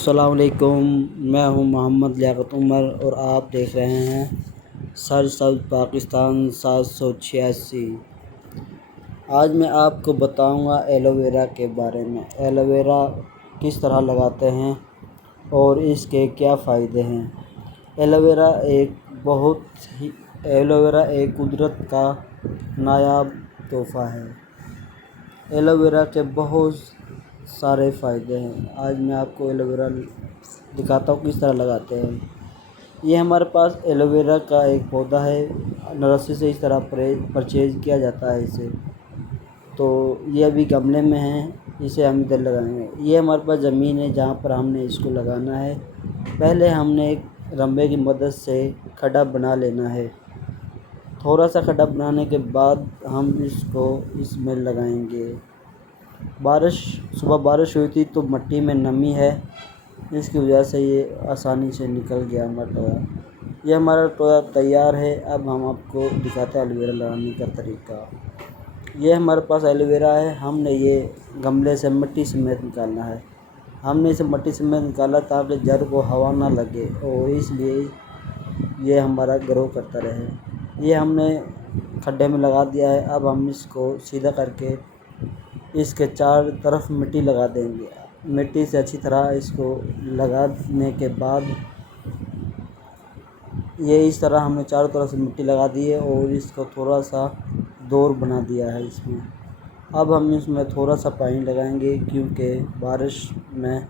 السلام علیکم، میں ہوں محمد لیاقت عمر اور آپ دیکھ رہے ہیں سرسبز پاکستان 786۔ آج میں آپ کو بتاؤں گا ایلو ویرا کے بارے میں۔ ایلو ویرا کس طرح لگاتے ہیں اور اس کے کیا فائدے ہیں۔ ایلو ویرا ایک قدرت کا نایاب تحفہ ہے۔ ایلو ویرا کے بہت سارے فائدے ہیں۔ آج میں آپ کو ایلو ویرا دکھاتا ہوں کس طرح لگاتے ہیں۔ یہ ہمارے پاس ایلو ویرا کا ایک پودا ہے، نرسری سے اس طرح پرچیز کیا جاتا ہے اسے۔ تو یہ ابھی گملے میں ہے، اسے ہم ادھر لگائیں گے۔ یہ ہمارے پاس زمین ہے جہاں پر ہم نے اس کو لگانا ہے۔ پہلے ہم نے ایک رمبے کی مدد سے کھڈا بنا لینا ہے۔ تھوڑا سا کھڈا بنانے کے بعد ہم اس کو اس میں لگائیں گے۔ صبح بارش ہوئی تھی تو مٹی میں نمی ہے، اس کی وجہ سے یہ آسانی سے نکل گیا ہمارا ٹویا۔ یہ ہمارا ٹویا تیار ہے۔ اب ہم آپ کو دکھاتے ہیں ایلو ویرا لگانے کا طریقہ۔ یہ ہمارے پاس ایلو ویرا ہے، ہم نے یہ گملے سے مٹی سمیت نکالنا ہے۔ ہم نے اسے مٹی سمیت نکالا تاکہ جڑ کو ہوا نہ لگے اور اس لیے یہ ہمارا گرو کرتا رہے۔ یہ ہم نے کھڈے میں لگا دیا ہے۔ اب ہم اس کو سیدھا کر کے اس کے چار طرف مٹی لگا دیں گے۔ مٹی سے اچھی طرح اس کو لگانے کے بعد یہ اس طرح ہم نے چاروں طرف سے مٹی لگا دی ہے اور اس کو تھوڑا سا دور بنا دیا ہے اس میں۔ اب ہم اس میں تھوڑا سا پانی لگائیں گے کیونکہ بارش میں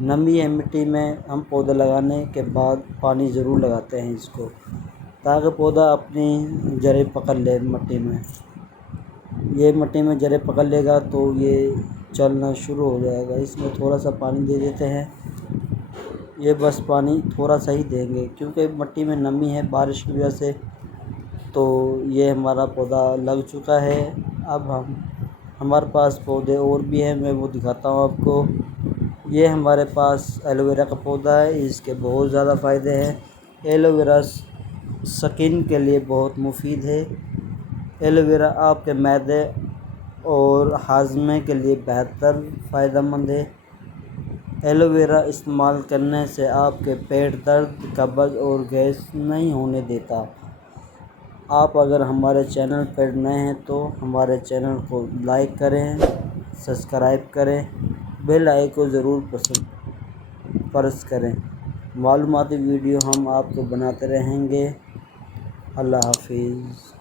نمی ہے مٹی میں۔ ہم پودا لگانے کے بعد پانی ضرور لگاتے ہیں اس کو تاکہ پودا اپنی جڑیں پکڑ لے مٹی میں۔ یہ مٹی میں جڑیں پکڑ لے گا تو یہ چلنا شروع ہو جائے گا۔ اس میں تھوڑا سا پانی دے دیتے ہیں، یہ بس پانی تھوڑا سا ہی دیں گے کیونکہ مٹی میں نمی ہے بارش کی وجہ سے۔ تو یہ ہمارا پودا لگ چکا ہے۔ اب ہمارے پاس پودے اور بھی ہیں، میں وہ دکھاتا ہوں آپ کو۔ یہ ہمارے پاس ایلو ویرا کا پودا ہے، اس کے بہت زیادہ فائدے ہیں۔ ایلو ویرا سکن کے لیے بہت مفید ہے۔ ایلو ویرا آپ کے معدے اور ہاضمے کے لیے بہتر فائدہ مند ہے۔ ایلو ویرا استعمال کرنے سے آپ کے پیٹ درد، قبض اور گیس نہیں ہونے دیتا۔ آپ اگر ہمارے چینل پر نئے ہیں تو ہمارے چینل کو لائک کریں، سبسکرائب کریں، بیل آئیکن کو ضرور پریس کریں۔ معلوماتی ویڈیو ہم آپ کو بناتے رہیں گے۔ اللہ حافظ۔